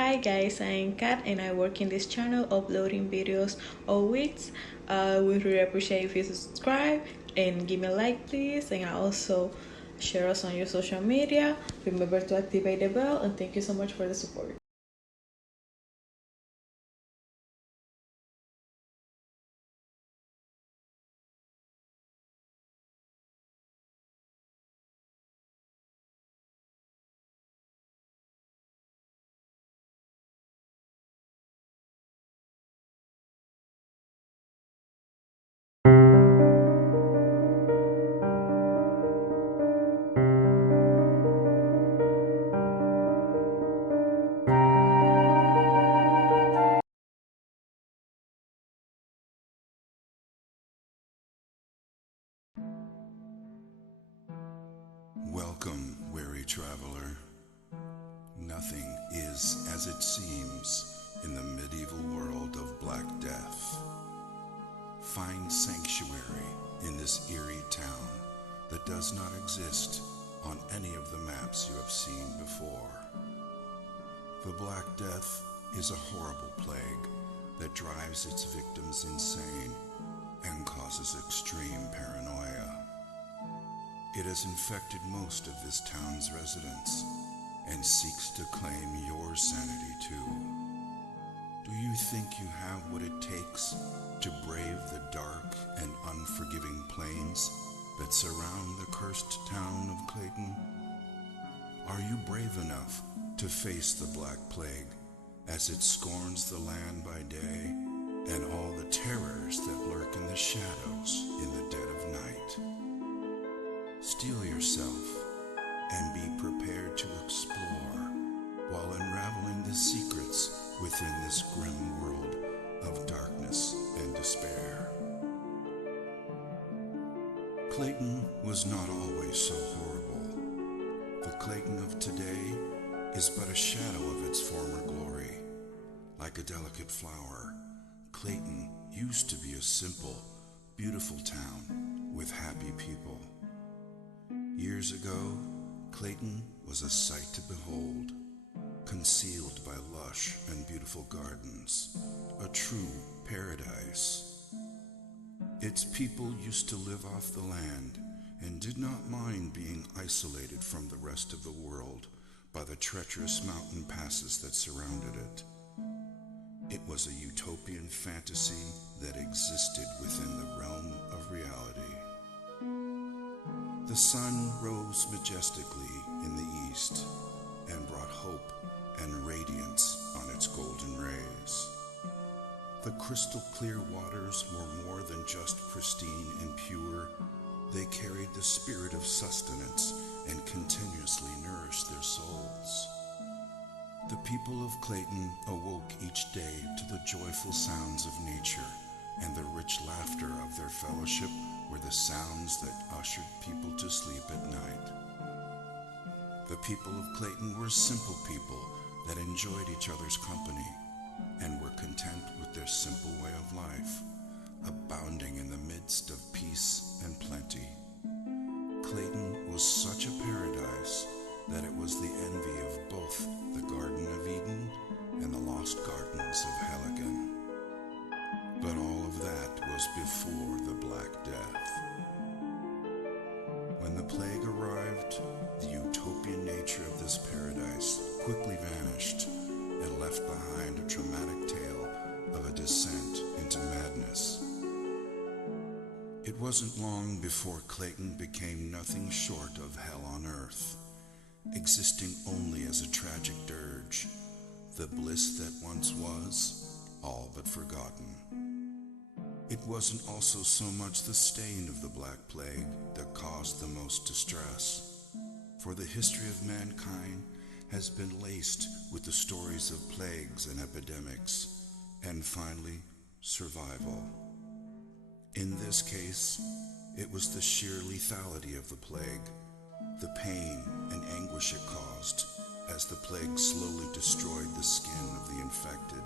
Hi guys, I'm Kat and I work in this channel uploading videos all weeks. We really appreciate if you subscribe and give me a like please, and also share us on your social media. Remember to activate the bell, and thank you so much for the support. Welcome, weary traveler. Nothing is as it seems in the medieval world of Black Death. Find sanctuary in this eerie town that does not exist on any of the maps you have seen before. The Black Death is a horrible plague that drives its victims insane and causes extreme paranoia. It has infected most of this town's residents and seeks to claim your sanity too. Do you think you have what it takes to brave the dark and unforgiving plains that surround the cursed town of Clayton? Are you brave enough to face the Black Plague as it scorns the land by day and all the terrors that lurk in the shadows in the dead of night? Steel yourself and be prepared to explore while unraveling the secrets within this grim world of darkness and despair. Clayton was not always so horrible. The Clayton of today is but a shadow of its former glory. Like a delicate flower, Clayton used to be a simple, beautiful town with happy people. Years ago, Clayton was a sight to behold, concealed by lush and beautiful gardens, a true paradise. Its people used to live off the land and did not mind being isolated from the rest of the world by the treacherous mountain passes that surrounded it. It was a utopian fantasy that existed within the realm of reality. The sun rose majestically in the east and brought hope and radiance on its golden rays. The crystal clear waters were more than just pristine and pure. They carried the spirit of sustenance and continuously nourished their souls. The people of Clayton awoke each day to the joyful sounds of nature, and the rich laughter of their fellowship were the sounds that ushered people to sleep at night. The people of Clayton were simple people that enjoyed each other's company and were content with their simple way of life, abounding in the midst of peace and plenty. Clayton was such a paradise that it was the envy of both the Garden of Eden and the lost gardens of Helligan. But all of that was before the Black Death. When the plague arrived, the utopian nature of this paradise quickly vanished and left behind a traumatic tale of a descent into madness. It wasn't long before Clayton became nothing short of hell on earth, existing only as a tragic dirge, the bliss that once was, all but forgotten. It wasn't also so much the stain of the Black Plague that caused the most distress, for the history of mankind has been laced with the stories of plagues and epidemics, and finally, survival. In this case, it was the sheer lethality of the plague, the pain and anguish it caused as the plague slowly destroyed the skin of the infected,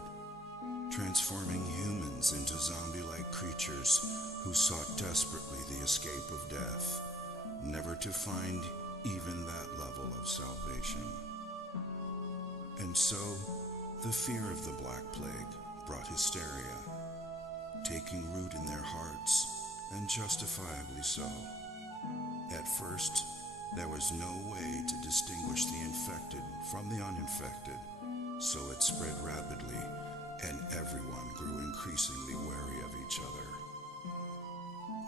transforming humans into zombie-like creatures who sought desperately the escape of death, never to find even that level of salvation. And so, The fear of the Black Plague brought hysteria, taking root in their hearts, and justifiably so. At first, there was no way to distinguish the infected from the uninfected, so it spread rapidly, and everyone grew increasingly wary of each other.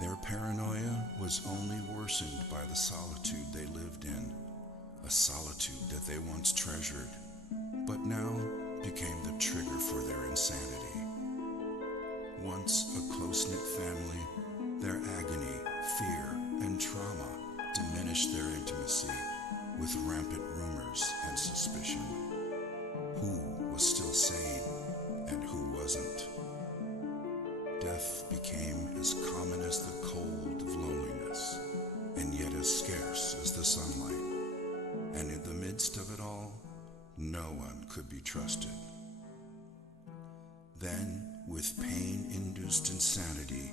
Their paranoia was only worsened by the solitude they lived in, a solitude that they once treasured, but now became the trigger for their insanity. Once a close-knit family, their agony, fear, and trauma diminished their intimacy with rampant rumors and suspicion. Who was still sane and who wasn't? Death became as common as the cold of loneliness, and yet as scarce as the sunlight. And in the midst of it all, no one could be trusted. Then, with pain-induced insanity,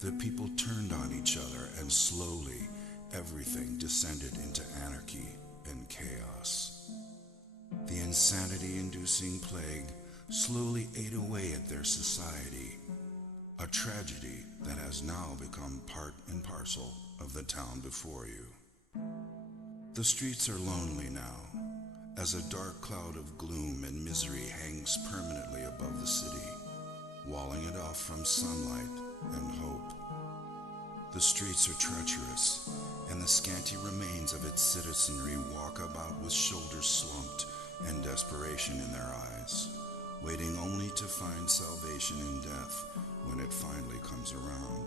the people turned on each other, and slowly everything descended into anarchy and chaos. The insanity-inducing plague slowly ate away at their society, a tragedy that has now become part and parcel of the town before you. The streets are lonely now, as a dark cloud of gloom and misery hangs permanently above the city, walling it off from sunlight and hope. The streets are treacherous, and the scanty remains of its citizenry walk about with shoulders slumped and desperation in their eyes, waiting only to find salvation in death when it finally comes around.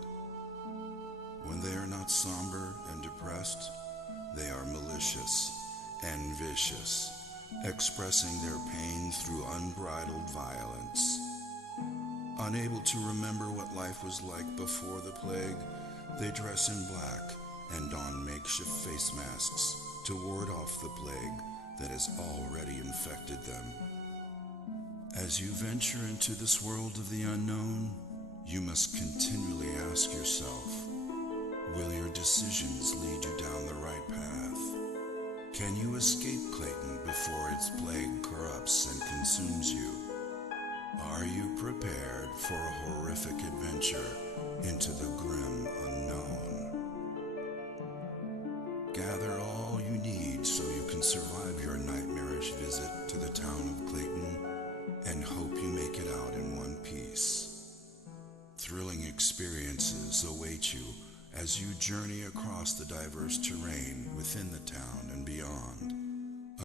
When they are not somber and depressed, they are malicious and vicious, expressing their pain through unbridled violence. Unable to remember what life was like before the plague, they dress in black and don makeshift face masks to ward off the plague that has already infected them. As you venture into this world of the unknown, you must continually ask yourself, will your decisions lead you down the right path? Can you escape Clayton before its plague corrupts and consumes you? Are you prepared for a horrific adventure into the grim unknown? Gather all you need so you can survive your nightmarish visit to the town of Clayton, and hope you make it out in one piece. Thrilling experiences await you as you journey across the diverse terrain within the